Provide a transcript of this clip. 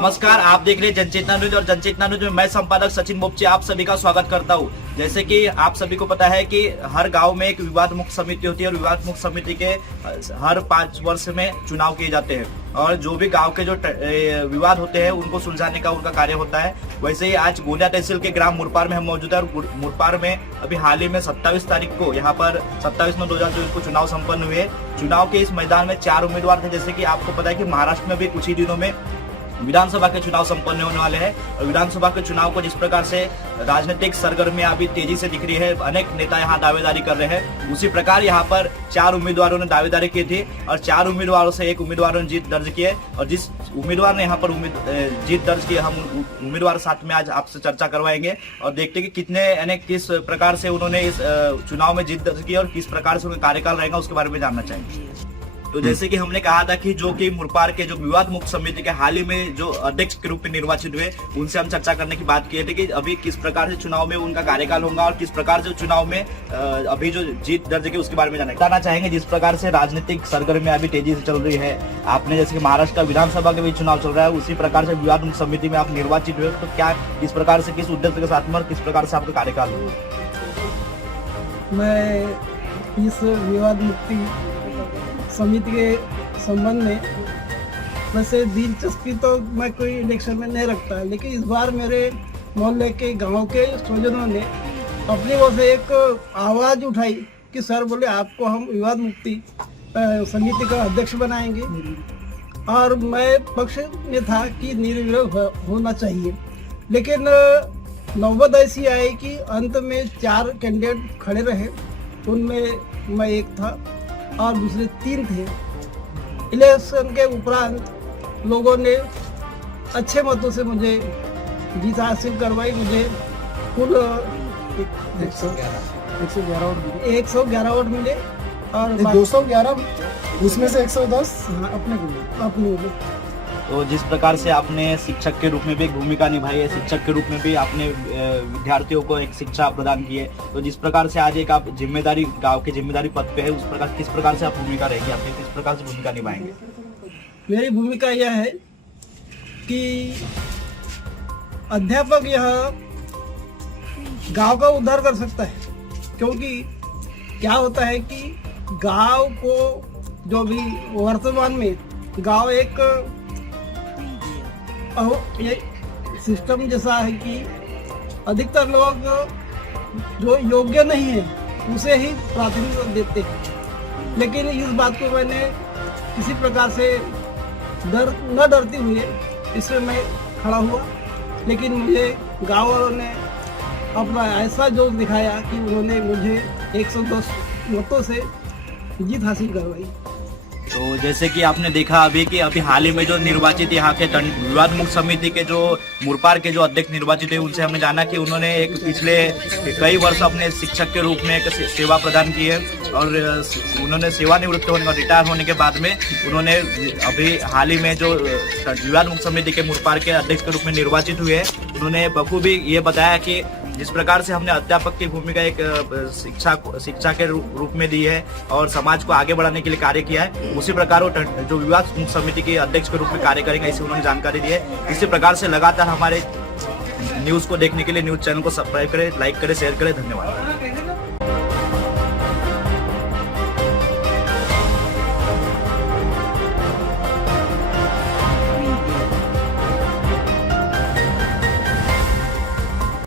नमस्कार, आप देख रहे हैं जनचेतना न्यूज और जनचेतना न्यूज में मैं संपादक सचिन मोपची आप सभी का स्वागत करता हूं। जैसे कि आप सभी को पता है कि हर गांव में एक विवाद मुक्त समिति होती है और विवाद मुक्त समिति के हर 5 वर्ष में चुनाव किए जाते हैं और जो भी गांव के जो विवाद होते हैं उनको सुलझाने का उनका कार्य होता है। वैसे ही आज गोंदिया तहसील के ग्राम मुरपार में हम मौजूद है और मुरपार में अभी हाल ही में 27 तारीख को यहाँ पर 27/9/2024 को चुनाव संपन्न हुए। चुनाव के इस मैदान में 4 उम्मीदवार थे। जैसे कि आपको पता है कि महाराष्ट्र में भी कुछ ही दिनों में विधानसभा के चुनाव संपन्न होने वाले हैं और विधानसभा के चुनाव को जिस प्रकार से राजनीतिक सरगर्मियां अभी तेजी से दिख रही है, अनेक नेता यहां दावेदारी कर रहे हैं, उसी प्रकार यहां पर 4 उम्मीदवारों ने दावेदारी की थी और 4 उम्मीदवारों से एक उम्मीदवार ने जीत दर्ज की है और जिस उम्मीदवार ने यहां पर जीत दर्ज की हम उम्मीदवार साथ में आज आपसे चर्चा करवाएंगे और देखते हैं कि किस प्रकार से उन्होंने इस चुनाव में जीत दर्ज की और किस प्रकार से उनका कार्यकाल रहेगा उसके बारे में जानना चाहेंगे। तो जैसे कि हमने कहा था कि जो कि मुरपार के जो विवाद मुक्त समिति के हाल ही में जो अध्यक्ष के रूप में निर्वाचित हुए उनसे हम चर्चा करने की बात किए थे कि अभी किस प्रकार से चुनाव में उनका कार्यकाल होगा और किस प्रकार से चुनाव में अभी जो जीत दर्ज की उसके बारे में जानना चाहेंगे। जिस प्रकार से राजनीतिक सरगर्मियां अभी तेजी से चल रही है, आपने जैसे कि महाराष्ट्र का विधानसभा के भी चुनाव चल रहा है, उसी प्रकार से विवाद मुक्त समिति में आप निर्वाचित हुए, तो क्या किस प्रकार से किस उद्देश्य के साथ में और किस प्रकार से आपका कार्यकाल हुआ? मैं इस विवाद मुक्ति समिति के संबंध में वैसे दिलचस्पी तो मैं कोई इलेक्शन में नहीं रखता, लेकिन इस बार मेरे मोहल्ले के गांव के स्वजनों ने अपनी ओर से एक आवाज़ उठाई कि सर बोले आपको हम विवाद मुक्ति समिति का अध्यक्ष बनाएंगे और मैं पक्ष में था कि निर्विरोध होना चाहिए। लेकिन नौबत ऐसी आई कि अंत में 4 कैंडिडेट खड़े रहे, उनमें मैं एक था और दूसरे 3 थे। इलेक्शन के उपरांत लोगों ने अच्छे मतों से मुझे जीत हासिल करवाई। मुझे कुल 111 वोट मिले और 211 उसमें से 110 अपने तो जिस प्रकार से आपने शिक्षक के रूप में भी एक भूमिका निभाई है, शिक्षक के रूप में भी आपने विद्यार्थियों को एक शिक्षा प्रदान की है, तो जिस प्रकार से आज एक आप जिम्मेदारी गांव के जिम्मेदारी पद पे है, उस प्रकार किस प्रकार से आप भूमिका रहेगी, आपने किस प्रकार से भूमिका निभाएंगे? मेरी भूमिका यह है कि अध्यापक यह गांव का उद्धार कर सकता है, क्योंकि क्या होता है कि गांव को जो भी वर्तमान में गांव एक ये सिस्टम जैसा है कि अधिकतर लोग जो योग्य नहीं है उसे ही प्राथमिकता देते हैं। लेकिन इस बात को मैंने किसी प्रकार से न डरते हुए इसमें मैं खड़ा हुआ, लेकिन मुझे गाँव वालों ने अपना ऐसा जोश दिखाया कि उन्होंने मुझे 110 मतों से जीत हासिल करवाई। तो जैसे कि आपने देखा अभी हाल ही में जो निर्वाचित यहाँ के विवाद मुक्त समिति के जो मुरपार के जो अध्यक्ष निर्वाचित हुए, उनसे हमने जाना कि उन्होंने एक पिछले कई वर्ष अपने शिक्षक के रूप में एक सेवा प्रदान की है और उन्होंने सेवानिवृत्त होने और रिटायर होने के बाद में उन्होंने अभी हाल ही में जो विवाद मुक्त समिति के मुरपार के अध्यक्ष के रूप में निर्वाचित हुए, उन्होंने बखूबी ये बताया कि जिस प्रकार से हमने अध्यापक की भूमिका एक शिक्षा के रूप में दी है और समाज को आगे बढ़ाने के लिए कार्य किया है, उसी प्रकार वो जो विवाद मुक्त समिति के अध्यक्ष के रूप में कार्य करेंगे, ऐसी उन्होंने जानकारी दी है। इसी प्रकार से लगातार हमारे न्यूज को देखने के लिए न्यूज चैनल को सब्सक्राइब करें, लाइक करें, शेयर करें। धन्यवाद।